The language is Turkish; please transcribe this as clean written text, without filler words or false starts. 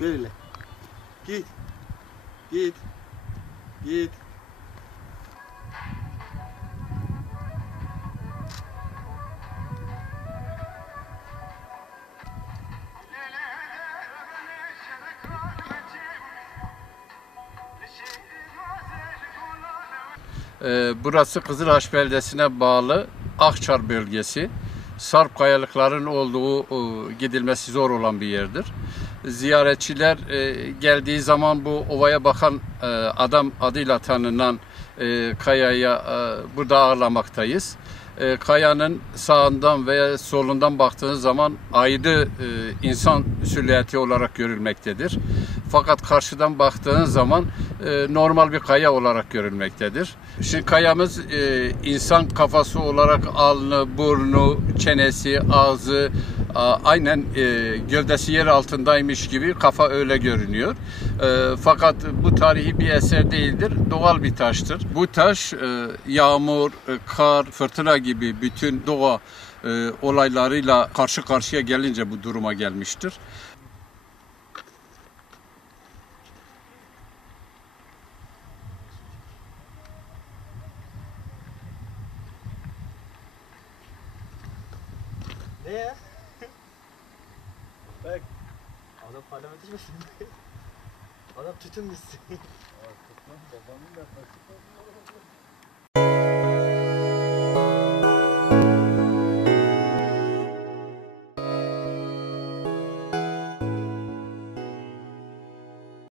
Böyle. Git. Git. Git. Burası Kızılaş beldesine bağlı Akçar bölgesi. Sarp kayalıkların olduğu gidilmesi zor olan bir yerdir. Ziyaretçiler geldiği zaman bu ovaya bakan adam adıyla tanınan kayaya burada ağırlamaktayız. Kayanın sağından veya solundan baktığınız zaman ayrı insan silüeti olarak görülmektedir. Fakat karşıdan baktığınız zaman normal bir kaya olarak görülmektedir. Şimdi kayamız insan kafası olarak alnı, burnu, çenesi, ağzı aynen gövdesi yer altındaymış gibi kafa öyle görünüyor. Fakat bu tarihi bir eser değildir, doğal bir taştır. Bu taş yağmur, kar, fırtına gibi bütün doğa olaylarıyla karşı karşıya gelince bu duruma gelmiştir. Ne ya? Bak. Adam parlamento içmesin. Adam tütün bitsin. Babamın da